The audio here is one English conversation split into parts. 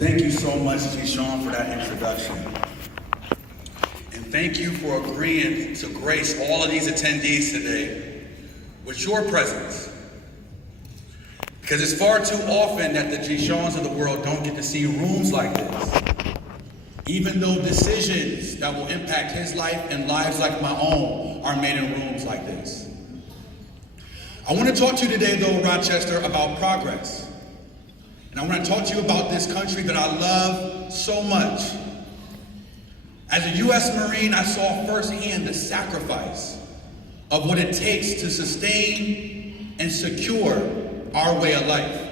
Thank you so much, Sean, for that introduction. And thank you for agreeing to grace all of these attendees today with your presence. Because it's far too often that the G-Shawns of the world don't get to see rooms like this. Even though decisions that will impact his life and lives like my own are made in rooms like this. I want to talk to you today, though, Rochester, about progress. And I want to talk to you about this country that I love so much. As a U.S. Marine, I saw firsthand the sacrifice of what it takes to sustain and secure our way of life.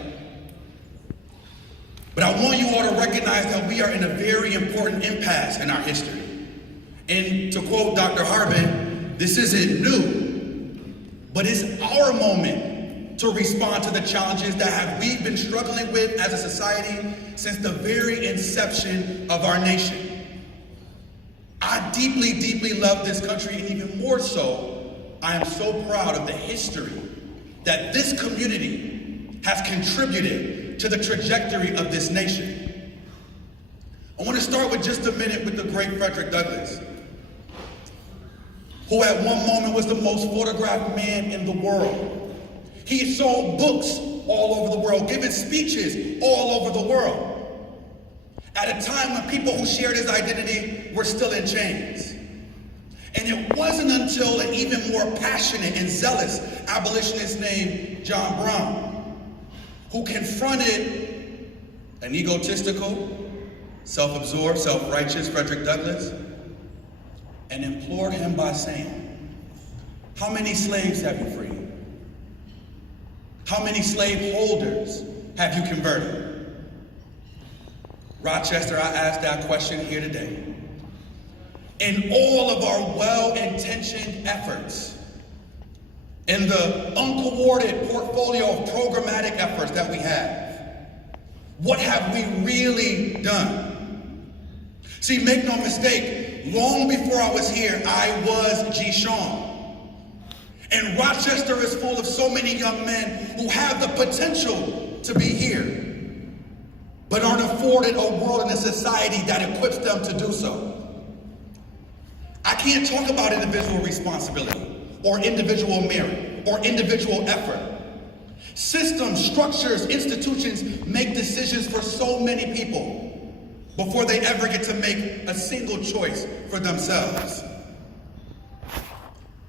But I want you all to recognize that we are in a very important impasse in our history. And to quote Dr. Harbin, this isn't new, but it's our moment to respond to the challenges that we've been struggling with as a society since the very inception of our nation. I deeply, deeply love this country, and even more so, I am so proud of the history that this community has contributed to the trajectory of this nation. I want to start with just a minute with the great Frederick Douglass, who at one moment was the most photographed man in the world. He sold books all over the world, given speeches all over the world, at a time when people who shared his identity were still in chains. And it wasn't until an even more passionate and zealous abolitionist named John Brown, who confronted an egotistical, self-absorbed, self-righteous Frederick Douglass and implored him by saying, "How many slaves have you freed? How many slave holders have you converted?" Rochester, I ask that question here today. In all of our well-intentioned efforts, in the uncoordinated portfolio of programmatic efforts that we have, what have we really done? See, make no mistake, long before I was here, I was G. Sean. And Rochester is full of so many young men who have the potential to be here, but aren't afforded a world and a society that equips them to do so. I can't talk about individual responsibility, or individual merit, or individual effort. Systems, structures, institutions make decisions for so many people before they ever get to make a single choice for themselves.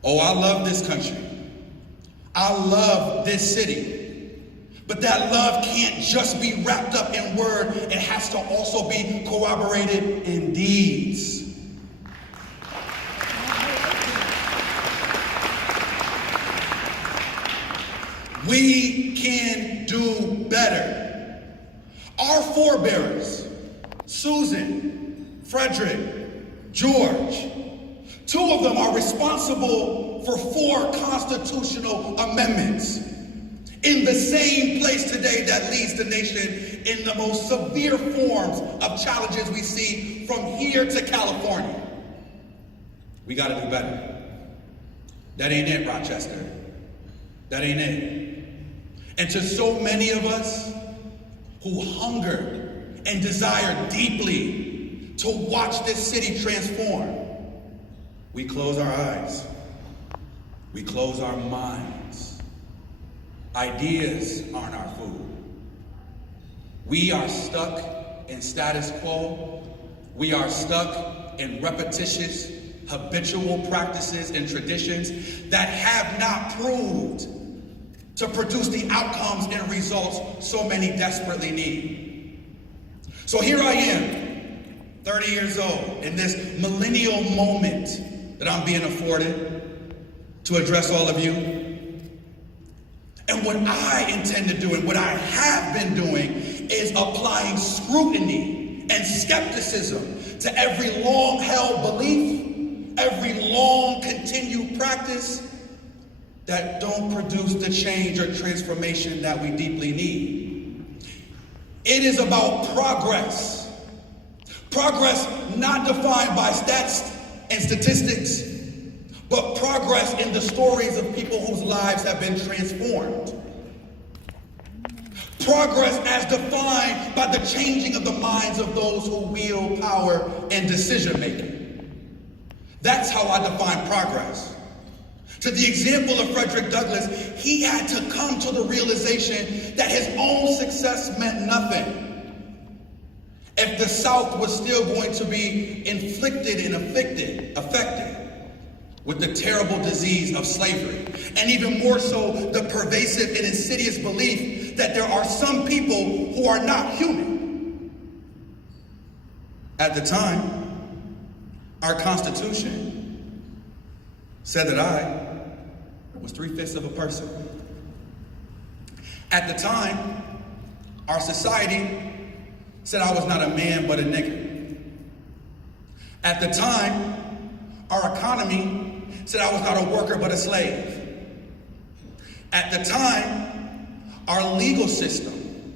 Oh, I love this country. I love this city. But that love can't just be wrapped up in word. It has to also be corroborated in deeds. We can do better. Our forebears, Susan, Frederick, George, two of them are responsible for 4 constitutional amendments in the same place today that leads the nation in the most severe forms of challenges we see from here to California. We got to do better. That ain't it, Rochester. That ain't it. And to so many of us who hunger and desire deeply to watch this city transform, we close our eyes. We close our minds. Ideas aren't our food. We are stuck in status quo. We are stuck in repetitious, habitual practices and traditions that have not proved to produce the outcomes and results so many desperately need. So here I am, 30 years old, in this millennial moment that I'm being afforded to address all of you. And what I intend to do and what I have been doing is applying scrutiny and skepticism to every long-held belief, every long continued practice that don't produce the change or transformation that we deeply need. It is about progress. Progress not defined by stats and statistics, but progress in the stories of people whose lives have been transformed. Progress as defined by the changing of the minds of those who wield power and decision making. That's how I define progress. To the example of Frederick Douglass, he had to come to the realization that his own success meant nothing if the South was still going to be inflicted and affected with the terrible disease of slavery, and even more so, the pervasive and insidious belief that there are some people who are not human. At the time, our Constitution said that I was 3/5 of a person. At the time, our society said I was not a man but a nigger. At the time, our economy said I was not a worker but a slave. At the time, our legal system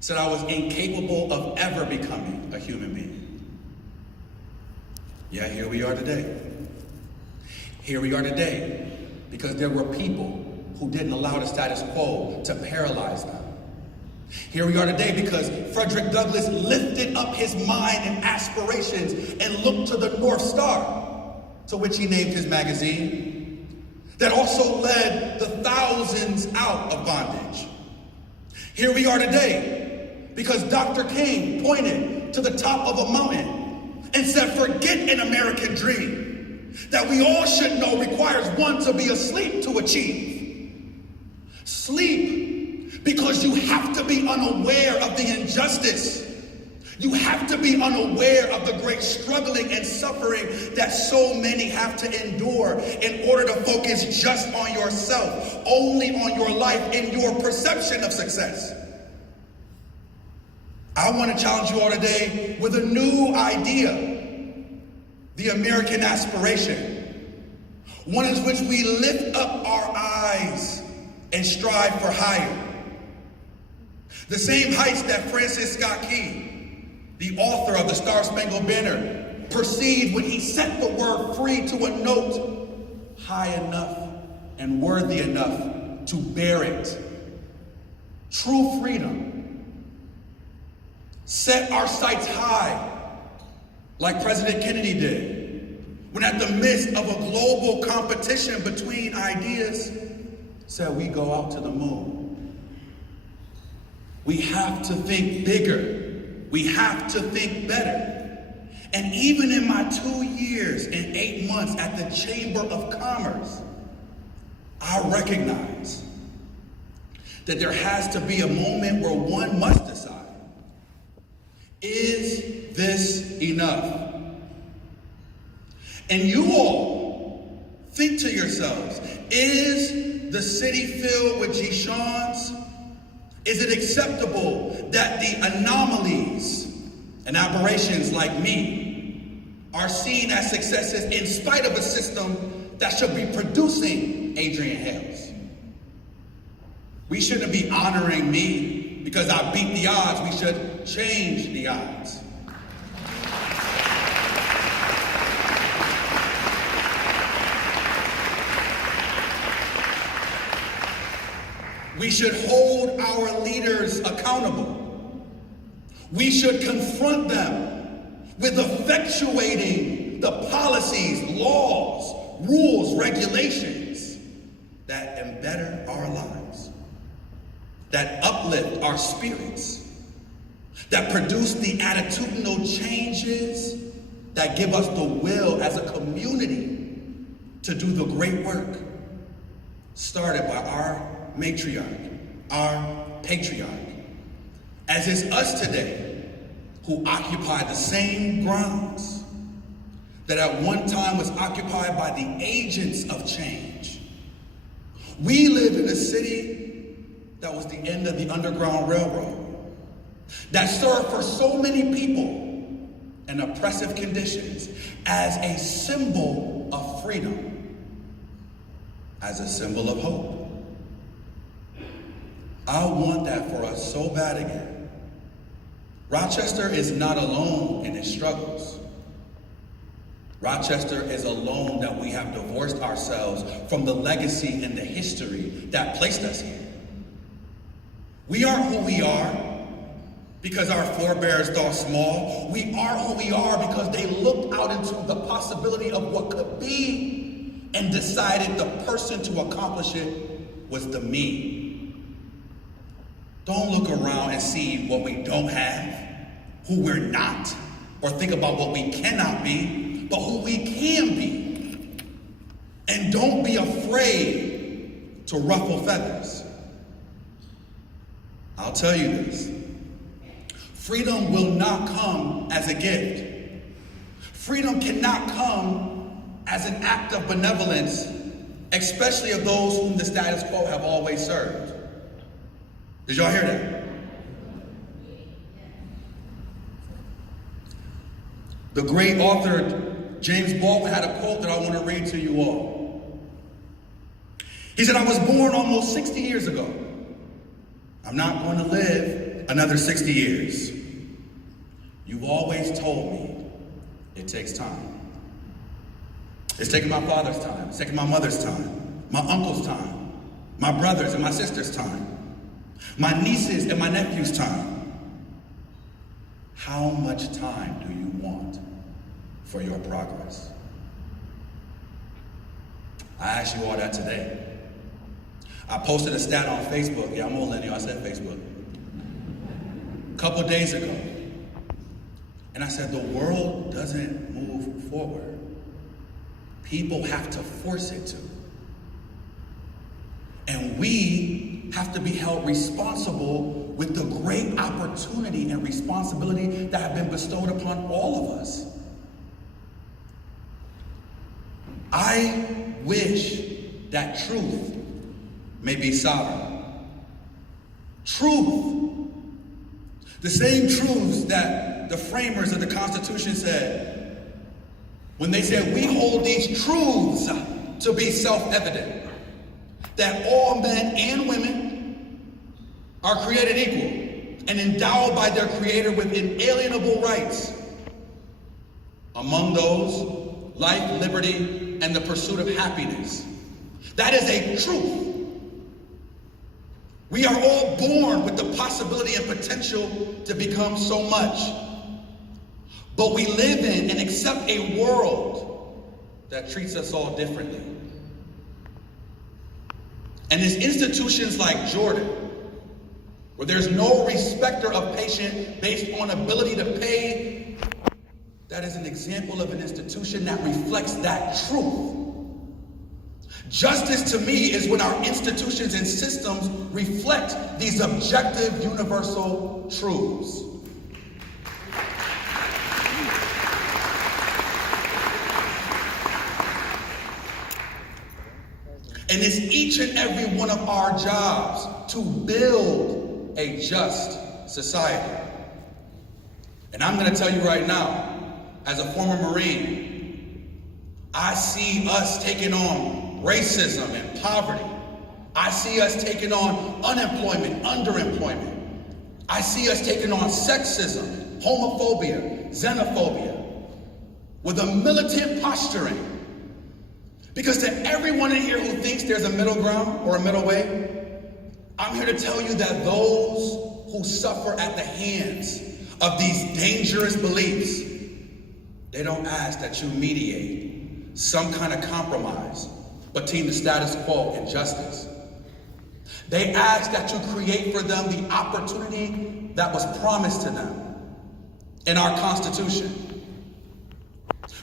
said I was incapable of ever becoming a human being. Yeah, here we are today. Here we are today because there were people who didn't allow the status quo to paralyze them. Here we are today because Frederick Douglass lifted up his mind and aspirations and looked to the North Star, to which he named his magazine, that also led the thousands out of bondage. Here we are today because Dr. King pointed to the top of a mountain and said, forget an American dream that we all should know requires one to be asleep to achieve. Sleep, because you have to be unaware of the injustice. You have to be unaware of the great struggling and suffering that so many have to endure in order to focus just on yourself, only on your life and your perception of success. I want to challenge you all today with a new idea, the American aspiration, one in which we lift up our eyes and strive for higher. The same heights that Francis Scott Key, the author of the Star-Spangled Banner, perceived when he set the word free to a note high enough and worthy enough to bear it. True freedom. Set our sights high, like President Kennedy did, when at the midst of a global competition between ideas, said we go out to the moon. We have to think bigger. We have to think better. And even in my 2 years and 8 months at the Chamber of Commerce, I recognize that there has to be a moment where one must decide, is this enough? And you all think to yourselves, is the city filled with G-Shawns? Is it acceptable that the anomalies and aberrations like me are seen as successes in spite of a system that should be producing Adrian Hales? We shouldn't be honoring me because I beat the odds. We should change the odds. We should hold our leaders accountable. We should confront them with effectuating the policies, laws, rules, regulations that embetter our lives, that uplift our spirits, that produce the attitudinal changes that give us the will as a community to do the great work started by our matriarch, our patriarch, as is us today, who occupy the same grounds that at one time was occupied by the agents of change. We live in a city that was the end of the Underground Railroad, that served for so many people in oppressive conditions as a symbol of freedom, as a symbol of hope. I want that for us so bad again. Rochester is not alone in its struggles. Rochester is alone that we have divorced ourselves from the legacy and the history that placed us here. We aren't who we are because our forebears thought small. We are who we are because they looked out into the possibility of what could be and decided the person to accomplish it was the me. Don't look around and see what we don't have, who we're not, or think about what we cannot be, but who we can be. And don't be afraid to ruffle feathers. I'll tell you this. Freedom will not come as a gift. Freedom cannot come as an act of benevolence, especially of those whom the status quo have always served. Did y'all hear that? The great author James Baldwin had a quote that I want to read to you all. He said, "I was born almost 60 years ago. I'm not going to live another 60 years. You've always told me it takes time. It's taking my father's time. It's taking my mother's time, my uncle's time, my brother's and my sister's time, my nieces and my nephew's time. How much time do you want for your progress?" I asked you all that today. I posted a stat on Facebook. Yeah, I'm a millennial, I said Facebook. A couple days ago. And I said, the world doesn't move forward. People have to force it to. And we have to be held responsible with the great opportunity and responsibility that have been bestowed upon all of us. I wish that truth may be sovereign. Truth. The same truths that the framers of the Constitution said when they said we hold these truths to be self-evident, that all men and women are created equal and endowed by their Creator with inalienable rights. Among those, life, liberty, and the pursuit of happiness. That is a truth. We are all born with the possibility and potential to become so much. But we live in and accept a world that treats us all differently. And there's institutions like Jordan, where there's no respecter of patient based on ability to pay. That is an example of an institution that reflects that truth. Justice to me is when our institutions and systems reflect these objective, universal truths. And it's each and every one of our jobs to build a just society. And I'm going to tell you right now, as a former Marine, I see us taking on racism and poverty. I see us taking on unemployment, underemployment. I see us taking on sexism, homophobia, xenophobia, with a militant posturing. Because to everyone in here who thinks there's a middle ground or a middle way, I'm here to tell you that those who suffer at the hands of these dangerous beliefs, they don't ask that you mediate some kind of compromise between the status quo and justice. They ask that you create for them the opportunity that was promised to them in our Constitution.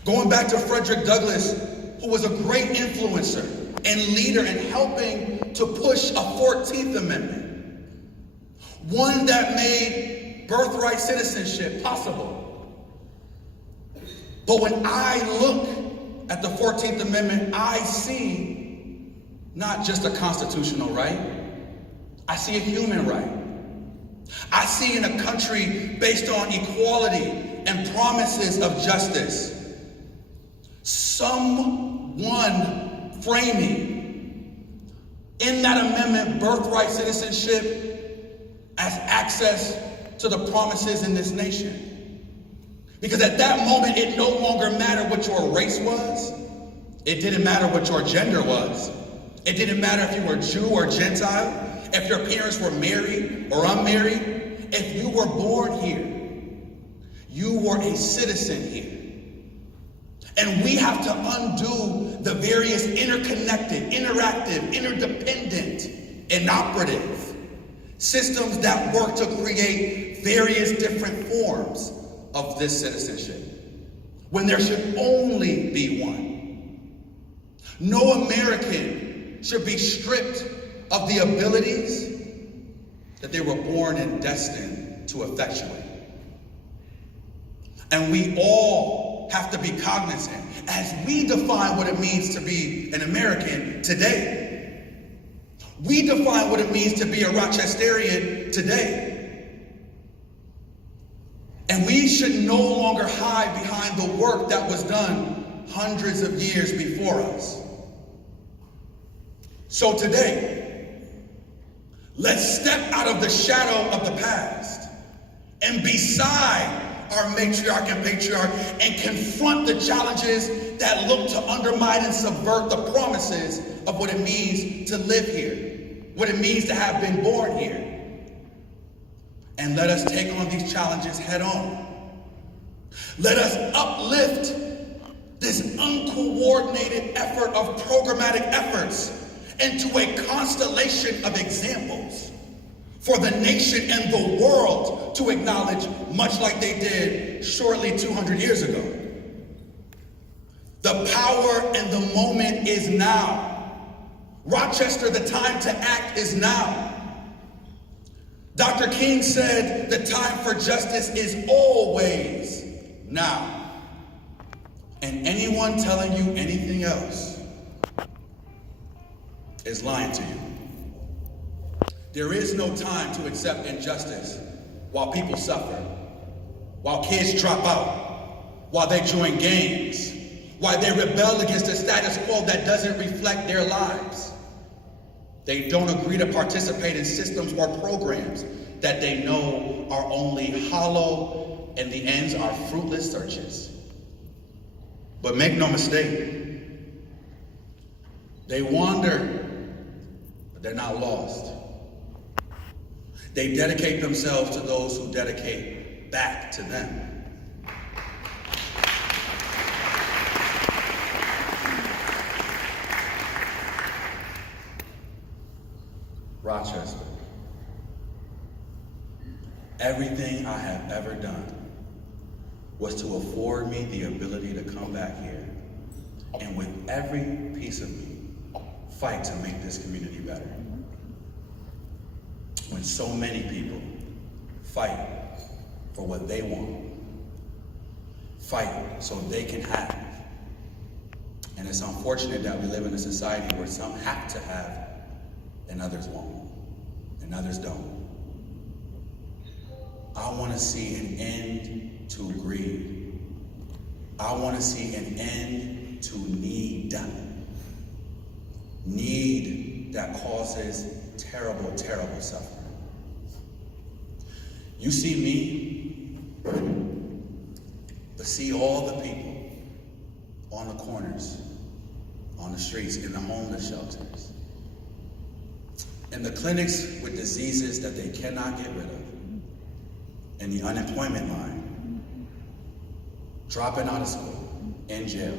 Going back to Frederick Douglass, who was a great influencer and leader in helping to push a 14th Amendment, one that made birthright citizenship possible. But when I look at the 14th Amendment, I see not just a constitutional right, I see a human right. I see in a country based on equality and promises of justice, someone framing in that amendment birthright citizenship as access to the promises in this nation. Because at that moment, it no longer mattered what your race was. It didn't matter what your gender was. It didn't matter if you were Jew or Gentile, if your parents were married or unmarried, if you were born here, you were a citizen here. And we have to undo the various interconnected, interactive, interdependent, inoperative systems that work to create various different forms of this citizenship, when there should only be one. No American should be stripped of the abilities that they were born and destined to effectuate. And we all have to be cognizant as we define what it means to be an American today. We define what it means to be a Rochesterian today. And we should no longer hide behind the work that was done hundreds of years before us. So today, let's step out of the shadow of the past and beside our matriarch and patriarch and confront the challenges that look to undermine and subvert the promises of what it means to live here, what it means to have been born here. And let us take on these challenges head on. Let us uplift this uncoordinated effort of programmatic efforts into a constellation of examples for the nation and the world to acknowledge, much like they did shortly 200 years ago. The power and the moment is now. Rochester, the time to act is now. Dr. King said the time for justice is always now. And anyone telling you anything else is lying to you. There is no time to accept injustice while people suffer, while kids drop out, while they join gangs, while they rebel against a status quo that doesn't reflect their lives. They don't agree to participate in systems or programs that they know are only hollow and the ends are fruitless searches. But make no mistake, they wander, but they're not lost. They dedicate themselves to those who dedicate back to them. Rochester. Everything I have ever done was to afford me the ability to come back here and with every piece of me, fight to make this community better. When so many people fight for what they want, fight so they can have. And it's unfortunate that we live in a society where some have to have and others won't, and others don't. I want to see an end to greed. I want to see an end to need. Need that causes terrible, terrible suffering. You see me, but see all the people on the corners, on the streets, in the homeless shelters, in the clinics with diseases that they cannot get rid of, in the unemployment line, dropping out of school, in jail.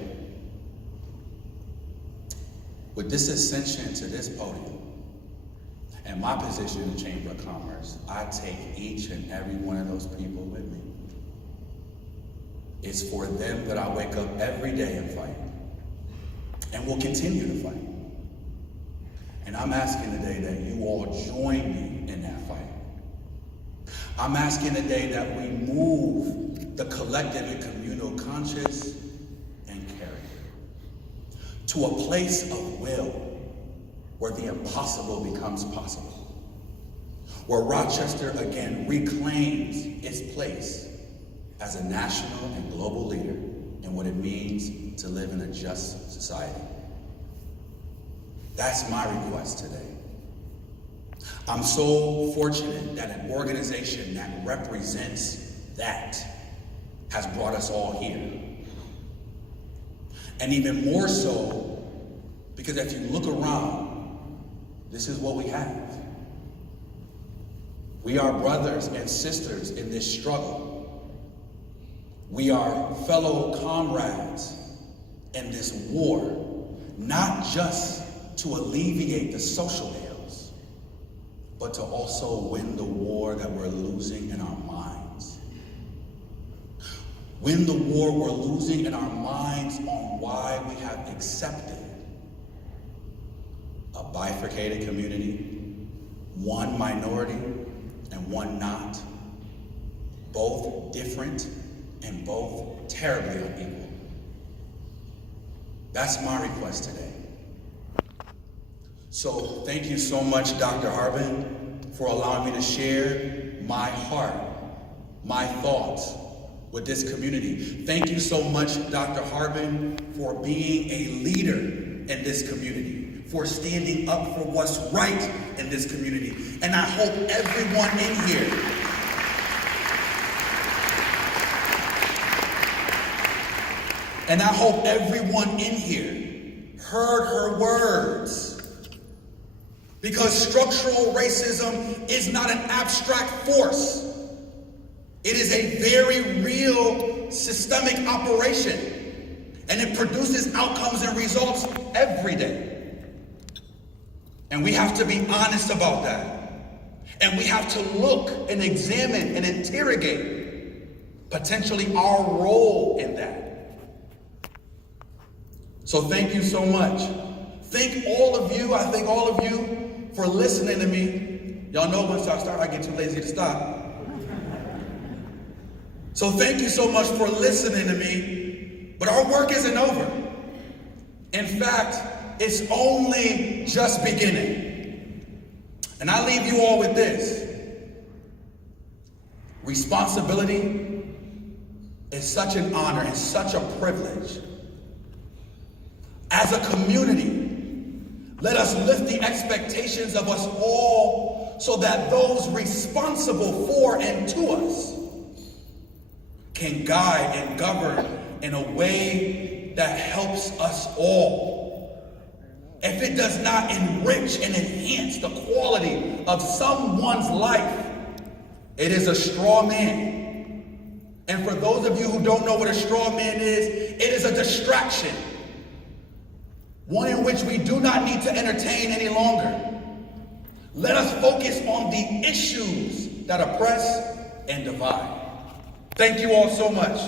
With this ascension to this podium, and my position in the Chamber of Commerce, I take each and every one of those people with me. It's for them that I wake up every day and fight, and will continue to fight. And I'm asking today that you all join me in that fight. I'm asking today that we move the collective and communal conscious and character to a place of will where the impossible becomes possible, where Rochester again reclaims its place as a national and global leader in what it means to live in a just society. That's my request today. I'm so fortunate that an organization that represents that has brought us all here. And even more so, because if you look around, this is what we have. We are brothers and sisters in this struggle. We are fellow comrades in this war, not just to alleviate the social ills, but to also win the war that we're losing in our minds. Win the war we're losing in our minds on why we have accepted a bifurcated community, one minority and one not, both different and both terribly unequal. That's my request today. So thank you so much, Dr. Harbin, for allowing me to share my heart, my thoughts with this community. Thank you so much, Dr. Harbin, for being a leader in this community, for standing up for what's right in this community. And I hope everyone in here heard her words. Because structural racism is not an abstract force. It is a very real systemic operation, and it produces outcomes and results every day. And we have to be honest about that. And we have to look and examine and interrogate potentially our role in that. So thank you so much. Thank all of you, I thank all of you for listening to me. Y'all know once I start, I get too lazy to stop. So thank you so much for listening to me, but our work isn't over. In fact, it's only just beginning. And I leave you all with this. Responsibility is such an honor and such a privilege. As a community, let us lift the expectations of us all so that those responsible for and to us can guide and govern in a way that helps us all. If it does not enrich and enhance the quality of someone's life, it is a straw man. And for those of you who don't know what a straw man is, it is a distraction. One in which we do not need to entertain any longer. Let us focus on the issues that oppress and divide. Thank you all so much.